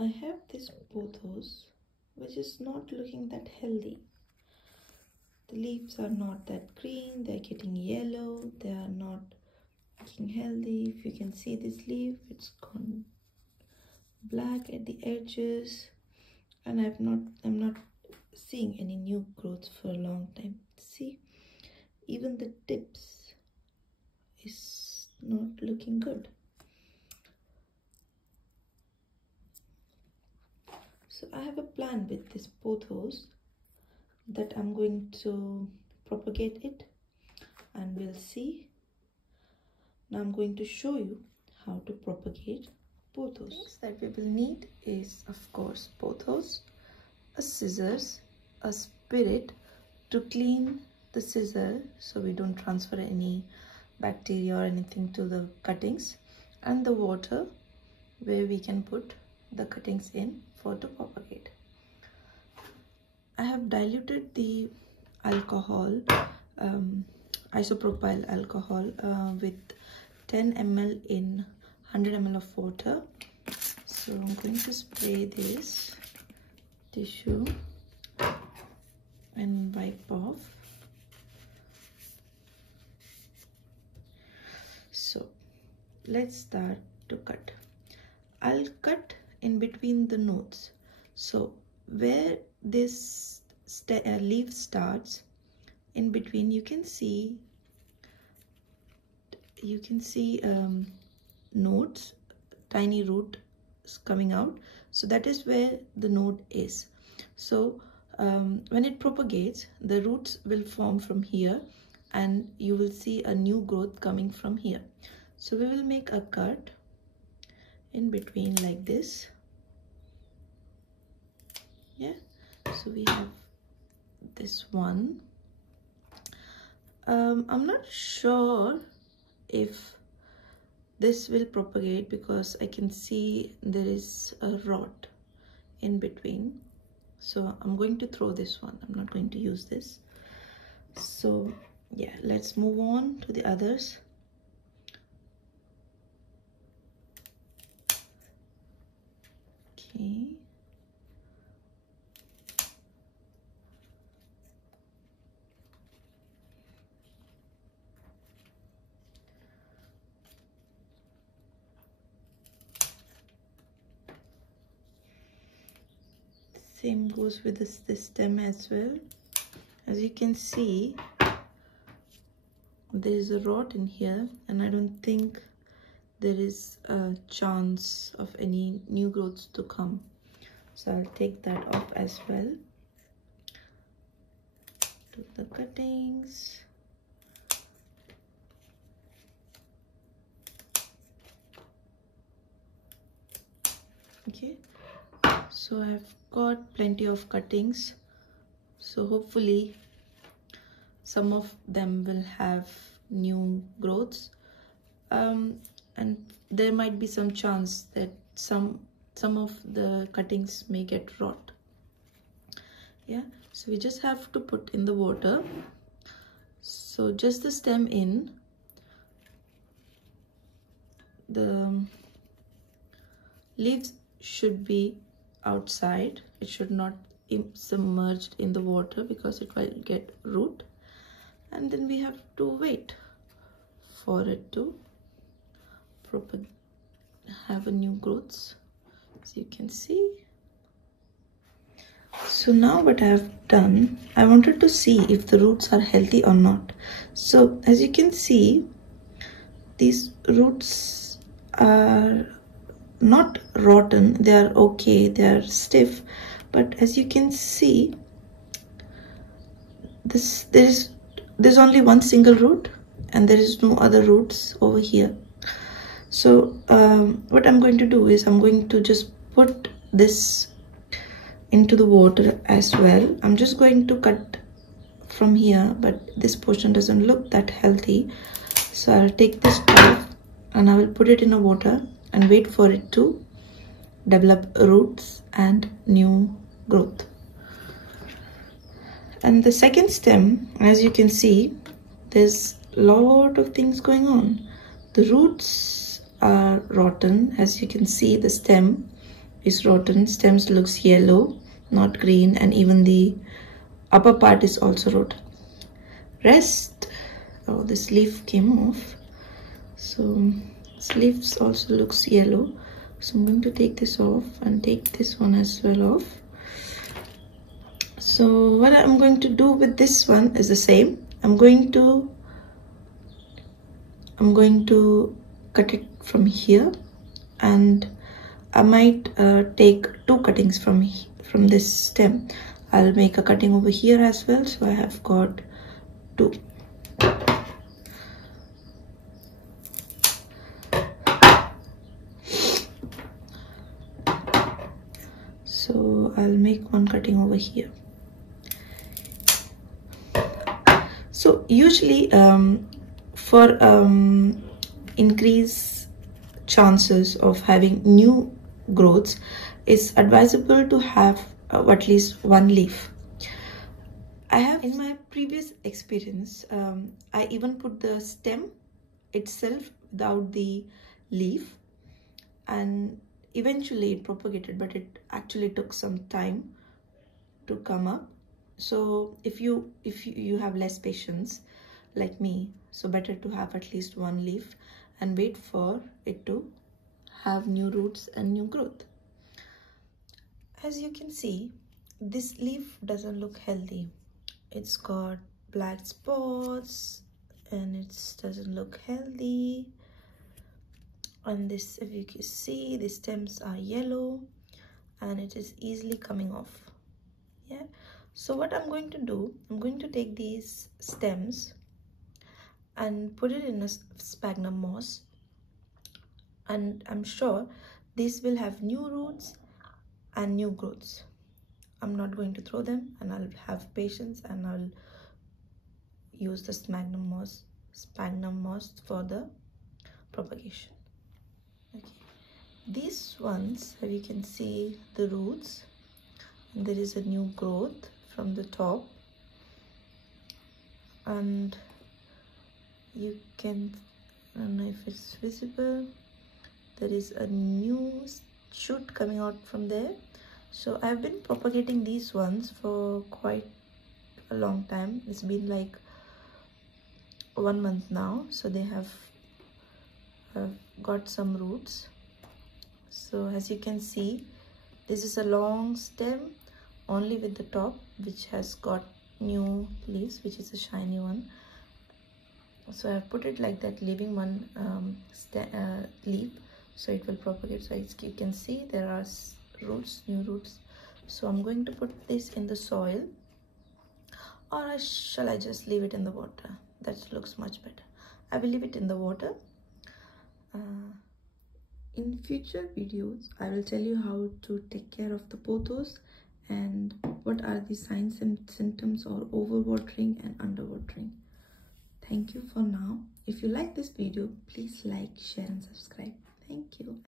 I have this pothos which is not looking that healthy. The leaves are not that green, they're getting yellow, they are not looking healthy. If you can see this leaf, it's gone black at the edges, and I'm not seeing any new growth for a long time. See, even the tips is not looking good. So I have a plan with this pothos that I'm going to propagate it, and we'll see. Now I'm going to show you how to propagate pothos. Things that we will need is, of course, pothos, a scissors, a spirit to clean the scissor so we don't transfer any bacteria or anything to the cuttings, and the water where we can put the cuttings in for to propagate. I have diluted the alcohol, isopropyl alcohol with 10 ml in 100 ml of water. So I'm going to spray this tissue and wipe off. So let's start to cut. I'll cut in between the nodes. So where this leaf starts, in between you can see nodes, tiny root coming out. So that is where the node is. So when it propagates, the roots will form from here, and you will see a new growth coming from here. So we will make a cut in between like this. Yeah, so we have this one. I'm not sure if this will propagate because I can see there is a rod in between. So I'm going to throw this one. I'm not going to use this. So yeah, let's move on to the others. Okay. Same goes with this stem as well. As you can see, there is a rod in here, and I don't think there is a chance of any new growths to come. So I'll take that off as well. Do the cuttings. Okay, so I've got plenty of cuttings, so hopefully some of them will have new growths, and there might be some chance that some of the cuttings may get rot. Yeah, so we just have to put in the water. So just the stem in, the leaves should be outside. It should not submerged in the water because it will get root, and then we have to wait for it to have a new growths, as you can see. So now what I have done, I wanted to see if the roots are healthy or not. So as you can see, these roots are not rotten, they are okay, they are stiff, but as you can see, there's only one single root and there is no other roots over here. So what I'm going to do is I'm going to just put this into the water as well. I'm just going to cut from here, but this portion doesn't look that healthy, so I'll take this off and I will put it in the water and wait for it to develop roots and new growth. And the second stem, as you can see, there's a lot of things going on. The roots are rotten, as you can see. The stem is rotten. Stems looks yellow, not green, and even the upper part is also rotten. Rest, oh, this leaf came off, so this leaf also looks yellow. So I'm going to take this off and take this one as well off. So what I'm going to do with this one is the same. I'm going to cut it from here, and I might take 2 cuttings from this stem. I'll make a cutting over here as well, so I have got 2. So I'll make 1 cutting over here. So usually for increase chances of having new growths, it's advisable to have at least 1 leaf. I have, in my previous experience, I even put the stem itself without the leaf, and eventually it propagated, but it actually took some time to come up. So if you have less patience like me, so better to have at least 1 leaf and wait for it to have new roots and new growth. As you can see, this leaf doesn't look healthy. It's got black spots and it doesn't look healthy. And this, if you can see, the stems are yellow and it is easily coming off. Yeah, so what I'm going to do, I'm going to take these stems and put it in a sphagnum moss, and I'm sure this will have new roots and new growths. I'm not going to throw them, and I'll have patience, and I'll use the sphagnum moss for the propagation. Okay, these ones, as you can see, the roots, and there is a new growth from the top, and you can, I don't know if it's visible, there is a new shoot coming out from there. So I've been propagating these ones for quite a long time. It's been like 1 month now, so they have got some roots. So as you can see, this is a long stem only with the top, which has got new leaves, which is a shiny one. So I've put it like that, leaving one leaf, so it will propagate. So you can see there are roots, new roots. So I'm going to put this in the soil, or shall I just leave it in the water? That looks much better. I will leave it in the water. In future videos, I will tell you how to take care of the pothos and what are the signs and symptoms of overwatering and underwatering. Thank you for now. If you like this video, please like, share and subscribe. Thank you.